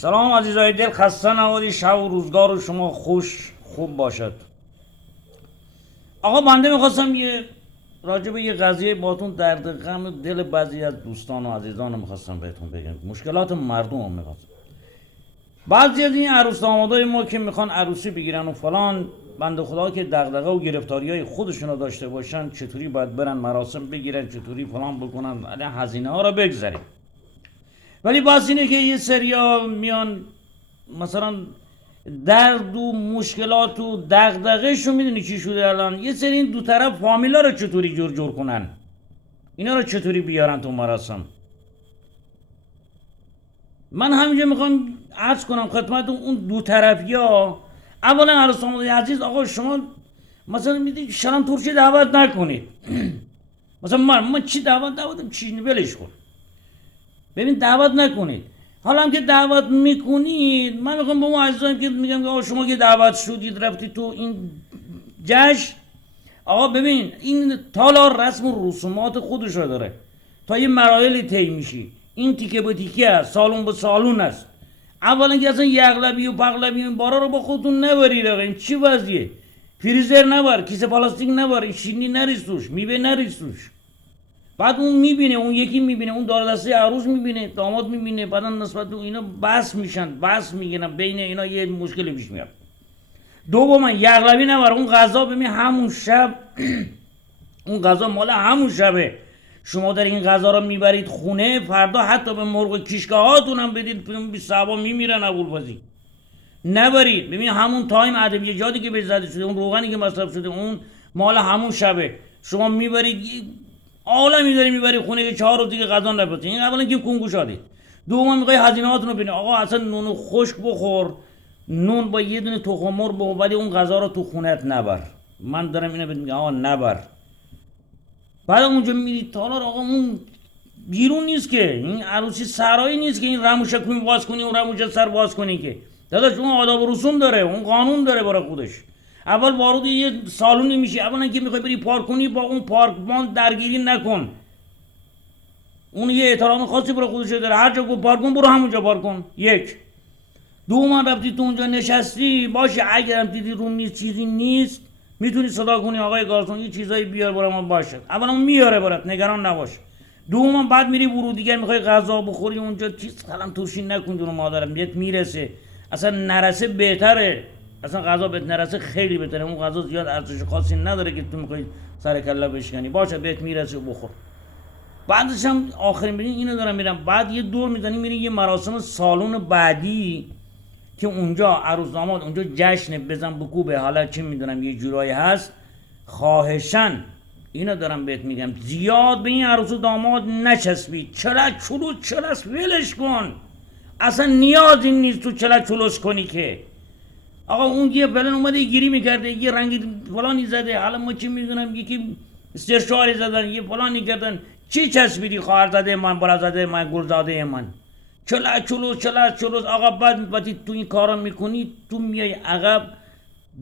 سلام عزیزای دل، خسته نباشید. شب و روزگار شما خوب باشد. آقا بنده میخواستم راجع به یه قضیه باتون درد غم دل بعضی از دوستان و عزیزان میخواستم بهتون بگم. مشکلات مردم هم میخواستم. بعضی از این عروس دامادای ما که میخوان عروسی بگیرن و فلان، بنده خدا که دغدغه و گرفتاری های خودشونو داشته باشن، چطوری باید برن مراسم بگیرن، چطوری فلان بکنن، هزینه ها رو بگذاریم. ولی باز اینه که یه سریا میان مثلا درد و مشکلات و دغدغه‌شو میدونی چی شده الان. یه سری این دو طرف فامیلا رو چطوری جور کنن، اینا رو چطوری بیارن تو مراسم. من همینجا میخوام عرض کنم خدمت اون دو طرفیا. اولا عروس داماد عزیز، آقا شما مثلا میدید شلم ترشی دعوت نکنید. مثلا من چی دعوتم چی ولش کن. ببین دعوت نکنید. حالا هم که دعوت میکنید، من میخوام به اون عزیزان که میگم که شما که دعوت شدید رفتید تو این جشن، آقا ببین این تالار رسم و رسومات خودش رو داره، تا یه مراحلی طی میشی. این تیکه به تیکه است، سالون به سالون است. اولا که اصلا یغلبی و پغلبی این بارا رو با خودتون نبرید. آقا این چی وضعیه؟ فریزر نبر، کیسه پلاستیک نبر، این شیرینی نریز توش، میوه نریز توش. بعد اون میبینه، اون یکی میبینه، اون دار دسته عروس میبینه، داماد میبینه، بعدا نسبت به اینا بس میگن، بین اینا یه مشکلی پیش میاد. دوما یغلبی نبر، اون غذا ببین همون شب اون غذا مال همون شبه. شما در این غذا رو میبرید خونه، فردا حتی به مرغ کیشکاهاتون هم بدید، بی صحابا میمیرن ابوالفضل. نبرید. ببین همون تایم ادویجاتی که بهش زده شده، اون روغنی که مصرف شده، اون مال همون شبه. شما میبرید عالمی داری میبری خونه که 4 روز دیگه غذا نپزی. این اولا که کنگو شدید. دوم میخوای هزینه‌هاتون رو ببینی. آقا اصلا نون خشک بخور، نون با یه دونه تخم مرغ بخور، ولی اون غذا رو تو خونت نبر. من دارم اینو بهت میگم، آقا نبر. بعد اونجا میری تالار، آقا اون بیرون نیست که، این عروسی سرایی نیست که این رموشه کوین باز کنی، اون رموشه سر باز کنی که. داداش اون آداب و رسوم داره، اون قانون داره برای خودش. اول وارد یه سالونی میشی، اولا که میخوای بری پارک کنی، با اون پارکمان درگیری نکن. اون یه احترام خاصی برای خودش داره، هر جا گفت پارک کن برو همونجا پارک کن. یک. دوم رفتی تو اونجا نشستی، باشه اگرم دیدی روم نیست چیزی نیست، میتونی صدا کنی آقای گارسون یه چیزایی بیار برای ما باشه. اولا میاره برات، نگران نباش. دوم بعد میری ورود دیگه، میخوای غذا بخوری اونجا چیز کلم توشی نکن، جون مادرم بهت میرسه. اصلا نرسه بهتره، اصلا غذا بهت نرسه خیلی بهتره. اون غذا زیاد ارزش خاصی نداره که تو میخوای سر کله بشکنی. باشه بهت میرسه بخور. بعدش هم آخرین ببین اینو دارم میرم، بعد یه دور میزنی میری یه مراسم سالن بعدی که اونجا عروس داماد اونجا جشن بزن بکوبه، حالا چه میدونم یه جورایی هست. خواهشن اینو دارم بهت میگم، زیاد به این عروس داماد نچسبید. چلس ولش کن. اصلا نیازی نیست تو چلس کنی که. آقا اون یه فلان اومده گیری میکرده، یه رنگی فلانی زده، حالا ما چی میدونم یکی سرشاری زدن، یه فلانی کردن، چی چسبیدی خواهر زده من، برا زده من، گل زاده من. چلس. آقا بعد وقتی تو این کارا میکنی، تو میای عقب،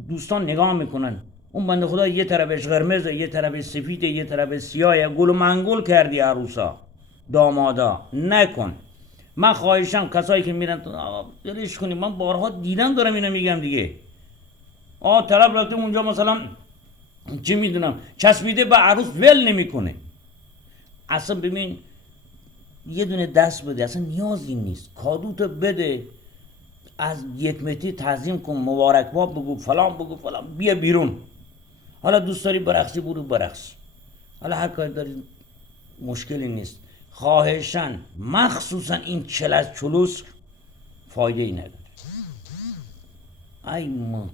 دوستان نگاه میکنن. اون بنده خدا یه طرفش قرمزه، یه طرفش سفیده، یه طرفش سیاهه. گل و منگول کردی عروسا دامادا. نکن. من خواهشم کسایی که میرن تو آقا دلش کنی، من بارها دیدم دارم اینو میگم دیگه. طرف رفته اونجا مثلا چی میدونم چسبیده به عروس، ول نمیکنه. اصلا ببین یه دونه دست بده، اصلا نیازی نیست. کادوتو بده، از 1 متری تعظیم کن، مبارکباد بگو، فلان بیا بیرون. حالا دوست داری برقصی برو برقص، حالا هر کاری داری، مشکلی نیست. خواهشن مخصوصا این چلوس فایده ای نداره. ای ما